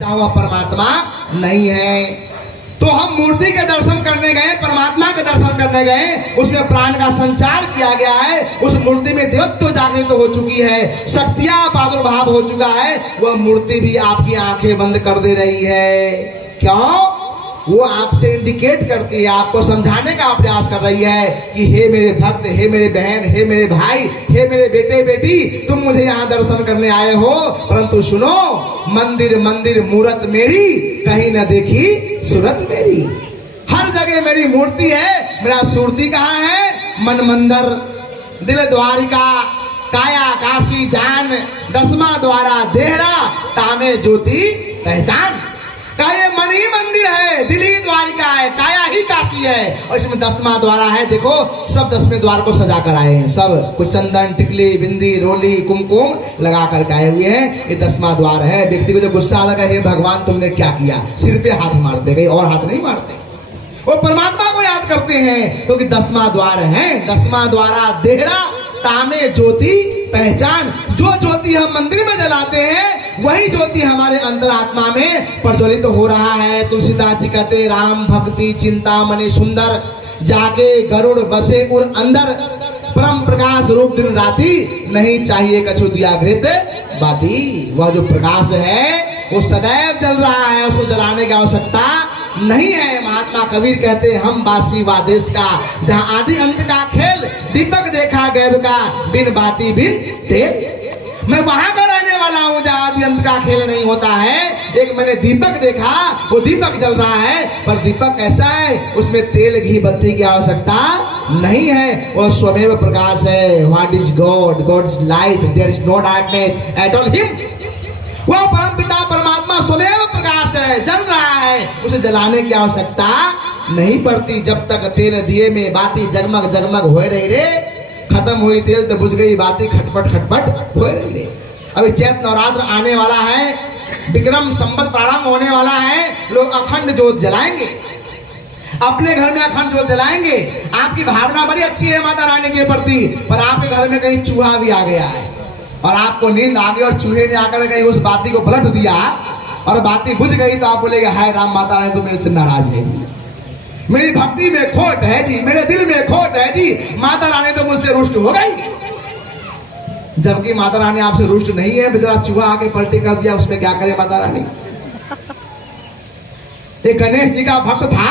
हुआ परमात्मा नहीं है। तो हम मूर्ति के दर्शन करने गए, परमात्मा के दर्शन करने गए, उसमें प्राण का संचार किया गया है, उस मूर्ति में देवत्व जागृत हो चुकी है, शक्तियां प्रादुर्भाव हो चुका है, वह मूर्ति भी आपकी आंखें बंद कर दे रही है। क्यों? वो आपसे इंडिकेट करती है, आपको समझाने का प्रयास कर रही है कि हे मेरे भक्त, हे मेरे बहन, हे मेरे भाई, हे मेरे बेटे बेटी, तुम मुझे यहाँ दर्शन करने आए हो, परंतु सुनो, मंदिर मंदिर मूरत मेरी, कहीं न देखी सूरत मेरी। हर जगह मेरी मूर्ति है, मेरा सूरती कहाँ है? मन मंदिर, दिल द्वारिका, काया काशी जान, दसवां द्वारा देहरा, तामे ज्योति पहचान। का ये मन ही मंदिर है, दिल ही द्वारिका है, काया ही काशी है, और इसमें 10वां द्वारा है। देखो सब 10वें द्वार को सजा कर आए हैं, सब कुछ चंदन टिकली बिंदी रोली कुमकुम लगा करके आए हुए हैं। ये 10वां द्वार है। व्यक्ति को जो गुस्सा लगा, हे भगवान तुमने क्या किया, सिर पे हाथ मारते, कहीं और हाथ नहीं मारते, वो परमात्मा को याद करते हैं, क्योंकि 10वां द्वार है। 10वां द्वारा देहरा, तामे ज्योति पहचान। जो ज्योति हम मंदिर में जलाते हैं, वही ज्योति हमारे अंदर आत्मा में प्रज्वलित हो रहा है। तुलसीदास जी कहते, राम भक्ति चिंता मनि सुंदर, जाके गरुड़ बसे उर अंदर, परम प्रकाश रूप दिन राती, नहीं चाहिए कछु दिया घृत बाती। वह जो प्रकाश है वो सदैव जल रहा है, उसको जलाने की आवश्यकता नहीं है। महात्मा कबीर कहते, हम बासी वा देश का, जहाँ आदि अंत का खेल, दीपक देखा गैब का, बिन बाती बिन तेल। मैं वहां का रहने वाला हूँ जहाँ आदि अंत का खेल नहीं होता है। एक मैंने दीपक देखा, वो दीपक जल रहा है, पर दीपक कैसा है? उसमें तेल घी बत्ती की आवश्यकता नहीं है, वो स्वयं प्रकाश है। What is God? God is light, there is no darkness at all him. वह परम पिता परमात्मा स्वयं प्रकाश है, जल रहा है, उसे जलाने की आवश्यकता नहीं पड़ती। जब तक तेल दिए में बाती जगमग जगमग हो रही रे, खत्म हुई तेल तो बुझ गई बाती खटपट खटपट हो रही रे। अभी चैत नवरात्र आने वाला है, विक्रम संवत प्रारंभ होने वाला है, लोग अखंड ज्योत जलाएंगे, अपने घर में अखंड ज्योत जलाएंगे। आपकी भावना बड़ी अच्छी है माता रानी के प्रति, पर आपके घर में कहीं चूहा भी आ गया है और आपको नींद आ गई और चूहे ने आकर कहीं उस बाती को पलट दिया और बाती बुझ गई, तो आप बोलेंगे हाय राम, माता रानी तो मेरे से नाराज है, मेरी भक्ति में खोट है जी, मेरे दिल में खोट है जी, माता रानी तो मुझसे रुष्ट हो गई। जबकि माता रानी आपसे रुष्ट नहीं है, बेचारा चूहा आके पलटी कर दिया, उसमें क्या करे माता रानी। एक गणेश जी का भक्त था,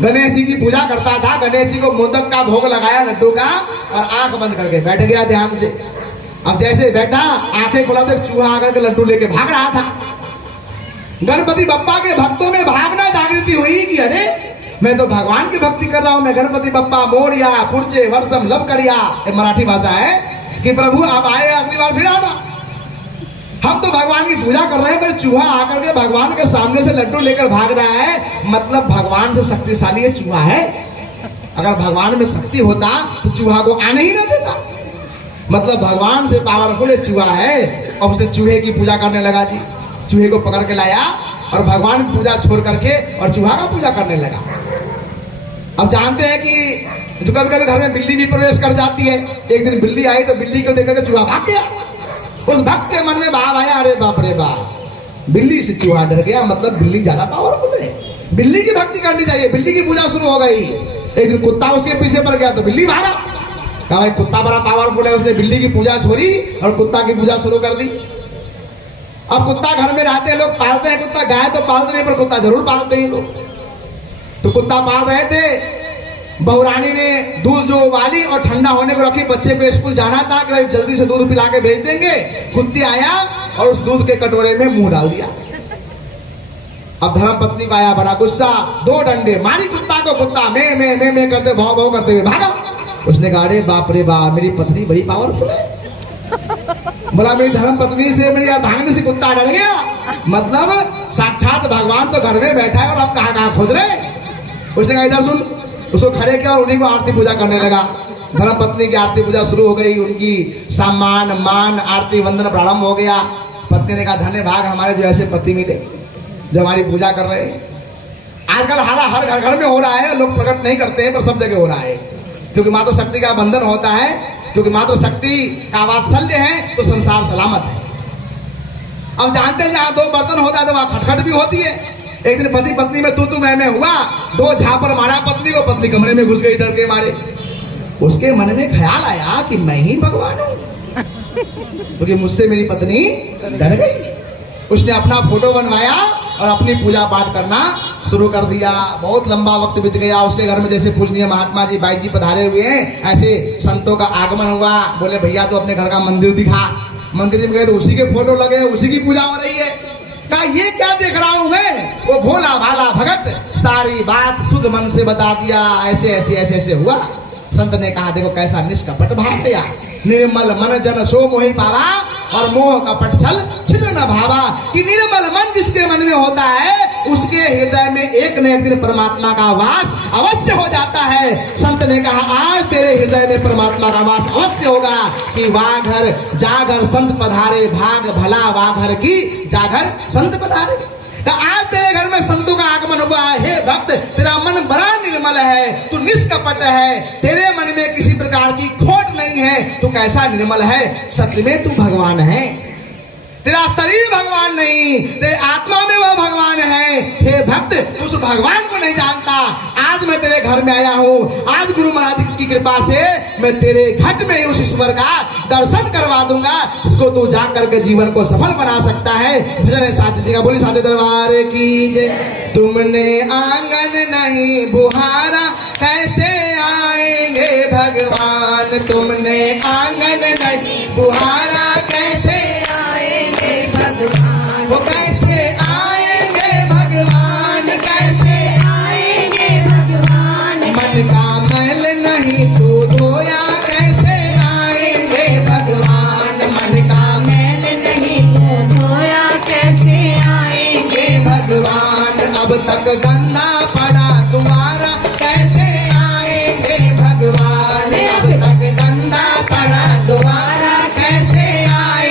गणेश जी की पूजा करता था, गणेश जी को मोदक का भोग लगाया लड्डू का, और आंख बंद करके बैठ गया ध्यान से। अब जैसे बैठा, आंखें खोला तो चूहा आकर के लड्डू लेके भाग रहा था। गणपति बप्पा के भक्तों में भावना जागृति हुई कि अरे मैं तो भगवान की भक्ति कर रहा हूं, मैं गणपति बप्पा मोरिया पुरचे वर्षम लब करिया, ये मराठी भाषा है कि प्रभु आप आए, अगली बार फिर आना। हम तो भगवान की पूजा कर रहे हैं, पर चूहा आकर के भगवान के सामने से लड्डू लेकर भाग रहा है, मतलब भगवान से शक्तिशाली ये चूहा है। अगर भगवान में शक्ति होता तो चूहा को आने ही ना देता, मतलब भगवान से पावरफुल चूहा है। और उसने चूहे की पूजा करने लगा जी, चूहे को पकड़ के लाया और भगवान की पूजा छोड़ करके और चूहा का पूजा करने लगा। अब जानते हैं कि जो कभी कभी घर में बिल्ली भी प्रवेश कर जाती है, एक दिन बिल्ली आई तो बिल्ली को देखकर चूहा भाग गया। उस भक्त के मन में भाव आया, अरे बाप रे बाप, बिल्ली से चूहा डर गया, मतलब बिल्ली ज्यादा पावरफुल है, बिल्ली की भक्ति करनी चाहिए। बिल्ली की पूजा शुरू हो गई। एक दिन कुत्ता उसके पीछे पड़ गया तो बिल्ली भागा, कहा भाई कुत्ता बड़ा पावरफुल है, उसने बिल्ली की पूजा छोड़ी और कुत्ता की पूजा शुरू कर दी। अब कुत्ता घर में रहते हैं, लोग पालते हैं कुत्ता, गाय तो पालते नहीं पर कुत्ता जरूर पालते हैं लोग। तो कुत्ता पाल रहे थे, बहुरानी ने दूध जो उबाली और ठंडा होने को रखी, बच्चे को स्कूल जाना था कि भाई जल्दी से दूध पिला के भेज देंगे। कुत्ते आया और उस दूध के कटोरे में मुंह डाल दिया। अब धर्म पत्नी को आया बड़ा गुस्सा, 2 डंडे मारी कुत्ता को, कुत्ता मैं करते भाव भाव करते हुए भागा। उसने कहा अरे बाप रे बाप, मेरी पत्नी बड़ी पावरफुल है। बोला मेरी धर्म पत्नी से मेरी अर्धांगिनी से कुत्ता डर गया, मतलब साक्षात भगवान तो घर में बैठा है और अब कहाँ खोज रहे। उसने कहा इधर सुन, उसको खड़े किया और उन्हीं को आरती पूजा करने लगा। धर्म पत्नी की आरती पूजा शुरू हो गई, उनकी सम्मान मान आरती वंदन प्रारंभ हो गया। पत्नी ने कहा धन्य भाग हमारे जो ऐसे पति मिले जो हमारी पूजा कर रहे हैं। आजकल हर घर घर में हो रहा है, लोग प्रकट नहीं करते हैं पर सब जगह हो रहा है, क्योंकि माता शक्ति का बंधन होता है, क्योंकि माता शक्ति का वात्सल्य है तो संसार सलामत है। अब जानते हैं जहाँ दो बर्तन होता है तो वहाँ खटखट भी होती है। एक दिन पति पत्नी में तू मैं हुआ, दो झापर मारा पत्नी को, पत्नी कमरे में घुस गई डर के मारे। उसके मन में ख्याल आया कि मैं ही भगवान हूँ, क्योंकि मुझसे मेरी पत्नी डर गई। उसने अपना फोटो बनवाया और अपनी पूजा पाठ करना शुरू कर दिया। बहुत लंबा वक्त बीत गया। उसके घर में जैसे पूजनीय महात्मा जी बाई जी पधारे हुए हैं, ऐसे संतों का आगमन हुआ। बोले भैया तो अपने घर का मंदिर दिखा। मंदिर में गए तो उसी के फोटो लगे, उसी की पूजा हो रही है। कहा ये क्या देख रहा हूं मैं? वो भोला भाला भगत सारी बात शुद्ध मन से बता दिया, ऐसे ऐसे ऐसे ऐसे हुआ। संत ने कहा देखो कैसा निष्कपट भाव है यार, निर्मल मन जन सो मोहि पावा और मोह कपट छल छिद्र न भावा। कि निर्मल मन जिसके मन में होता है उसके हृदय में एक न एक दिन परमात्मा का वास अवश्य हो जाता है। संत ने कहा आज तेरे हृदय में परमात्मा का वास अवश्य होगा कि वाघर जागर संत पधारे, भाग भला वाघर की जागर संत पधारे। आज तेरे घर में संतों का आगमन हुआ है। हे भक्त तेरा मन बड़ा निर्मल है, तू निष्कपट है, तेरे मन में किसी प्रकार की खोट नहीं है। तू कैसा निर्मल है, सच में तू भगवान है। तेरा शरीर भगवान नहीं, तेरे आत्मा में वह भगवान है। हे भक्त उस भगवान को नहीं जानता। आज मैं तेरे घर में आया हूँ, आज गुरु महाराज की कृपा से मैं तेरे घट में उस ईश्वर का दर्शन करवा दूंगा, इसको तू जा करके जीवन को सफल बना सकता है। भजन साथ जी का बोली साचे दरबार की जय। तुमने आंगन नहीं बुहारा कैसे आएंगे भगवान, तुमने आंगन नहीं बुहारा कैसे वो कैसे आएंगे भगवान, कैसे आएंगे भगवान। मन का मैल नहीं तू धोया कैसे आएंगे भगवान, मन का मैल नहीं तू धोया कैसे आएंगे भगवान। अब तक गंदा पड़ा द्वार